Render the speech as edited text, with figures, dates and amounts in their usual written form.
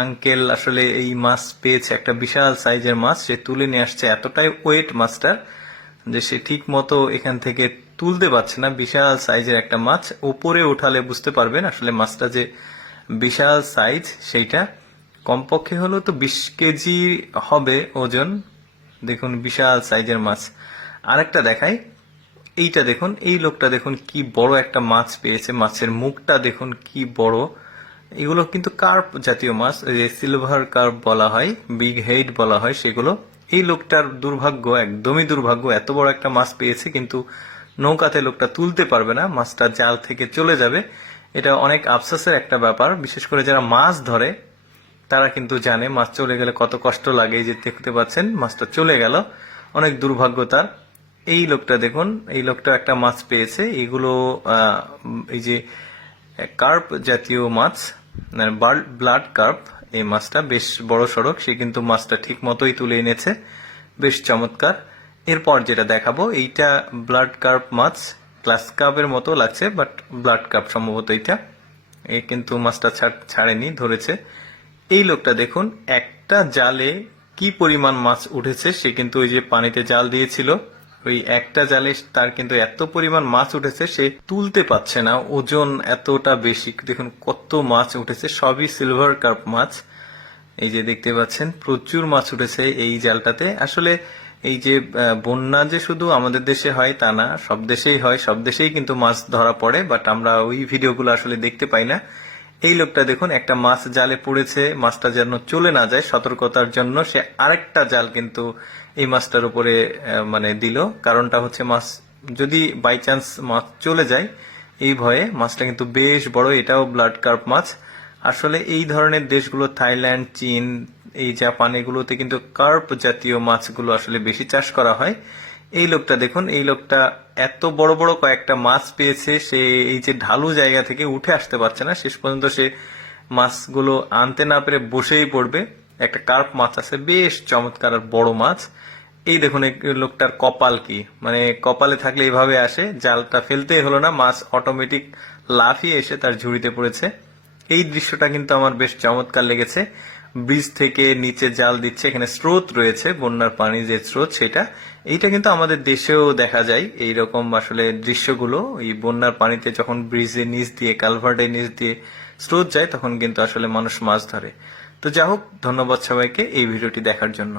Uncle আসলে এই মাছ পেয়েছে, একটা বিশাল সাইজের মাছ সে তুলে নিয়ে আসছে। এতটাই ওয়েট মাছটার যে সে ঠিক মতো এখান থেকে তুলতে পারছে না। বিশাল সাইজের একটা মাছ, উপরে উঠালে বুঝতে পারবেন আসলে মাছটা যে বিশাল সাইজ সেইটা। কমপক্ষে হলো তো 20 কেজি হবে ওজন। দেখুন বিশাল সাইজের মাছ। আরেকটা দেখাই, এইটা দেখুন, এই লোকটা দেখুন কি বড় একটা মাছ পেয়েছে। মাছের মুখটা দেখুন কি বড়। এগুলো কিন্তু কার্প জাতীয় মাছ, ওই যে সিলভার কার্প বলা হয়, বিগ হেড বলা হয় সেগুলো। এই লোকটার দুর্ভাগ্য, একদমই দুর্ভাগ্য, এত বড় একটা মাছ পেয়েছে কিন্তু নৌকাতে লোকটা তুলতে পারবে না, মাছটা জাল থেকে চলে যাবে। এটা অনেক আফসোসের একটা ব্যাপার। বিশেষ করে যারা মাছ ধরে তারা কিন্তু জানে মাছ চলে গেলে কত কষ্ট লাগে। এই যে দেখতে পাচ্ছেন মাছটা চলে গেল, অনেক দুর্ভাগ্য তার। এই লোকটা দেখুন, এই লোকটা একটা মাছ পেয়েছে। এগুলো এই যে কার্প জাতীয় মাছ, ব্লাড কার্প। এই মাছটা বেশ বড় সড়ক, সে কিন্তু মাছটা ঠিক মতোই তুলে এনেছে, বেশ চমৎকার। এরপর যেটা দেখাবো, এইটা ব্লাড কার্প মাছ, গ্লাস কার্পের মতো লাগছে, বাট ব্লাড কার্প সম্ভবত এইটা। এ কিন্তু মাছটা ছাড়েনি, ধরেছে। এই লোকটা দেখুন, একটা জালে কি পরিমাণ মাছ উঠেছে। সে কিন্তু ওই যে পানিতে জাল দিয়েছিল, ওই একটা জালে তার কিন্তু এত পরিমাণ মাছ উঠেছে সে তুলতে পারছে না, ওজন এতটা বেশি। দেখুন কত মাছ উঠেছে, সবই সিলভার কার্প মাছ। এই যে দেখতে পাচ্ছেন প্রচুর মাছ উঠেছে এই জালটাতে। আসলে এই যে বন্যা যে শুধু আমাদের দেশে হয় তা না, সব দেশেই হয়, সব দেশেই কিন্তু মাছ ধরা পড়ে, বাট আমরা ওই ভিডিওগুলো আসলে দেখতে পাই না। এই লোকটা দেখুন, একটা মাছ জালে পড়েছে, মাছটা যেন চলে না যায় সতর্কতার জন্য সে আরেকটা জাল কিন্তু এই মাছটার উপরে মানে দিল। কারণটা হচ্ছে মাছ যদি বাই চান্স মাছ চলে যায়, এই ভয়ে। মাছটা কিন্তু বেশ বড়, এটাও ব্লাড কার্প মাছ। আসলে এই ধরনের দেশগুলো থাইল্যান্ড, চীন, এই জাপান, এগুলোতে কিন্তু কার্প জাতীয় মাছগুলো আসলে বেশি চাষ করা হয়। এই লোকটা দেখুন, এই লোকটা এত বড় বড় কয়েকটা মাছ পেয়েছে, সে এই যে ঢালু জায়গা থেকে উঠে আসতে পারছে না। শেষ পর্যন্ত সে মাছগুলো আনতে না পেরে বসেই পড়বে। একটা কার্প মাছ আছে, বেশ চমৎকার আর বড় মাছ। এই দেখুন এই লোকটার কপাল কি, মানে কপালে থাকলে এইভাবে আসে, জালটা ফেলতেই হলো না, মাছ অটোমেটিক লাফিয়ে এসে তার ঝুড়িতে পড়েছে। এই দৃশ্যটা কিন্তু আমার বেশ চমৎকার লেগেছে। ব্রিজ থেকে নিচে জাল দিচ্ছে, এখানে স্রোত রয়েছে, বন্যার পানি যে স্রোত সেটা। এইটা কিন্তু আমাদের দেশেও দেখা যায় এইরকম আসলে দৃশ্যগুলো। এই বন্যার পানিতে যখন ব্রিজের নিচ দিয়ে, কালভার্টের নিচ দিয়ে স্রোত যায়, তখন কিন্তু আসলে মানুষ মাছ ধরে। তো যা হোক, ধন্যবাদ সবাইকে এই ভিডিওটি দেখার জন্য।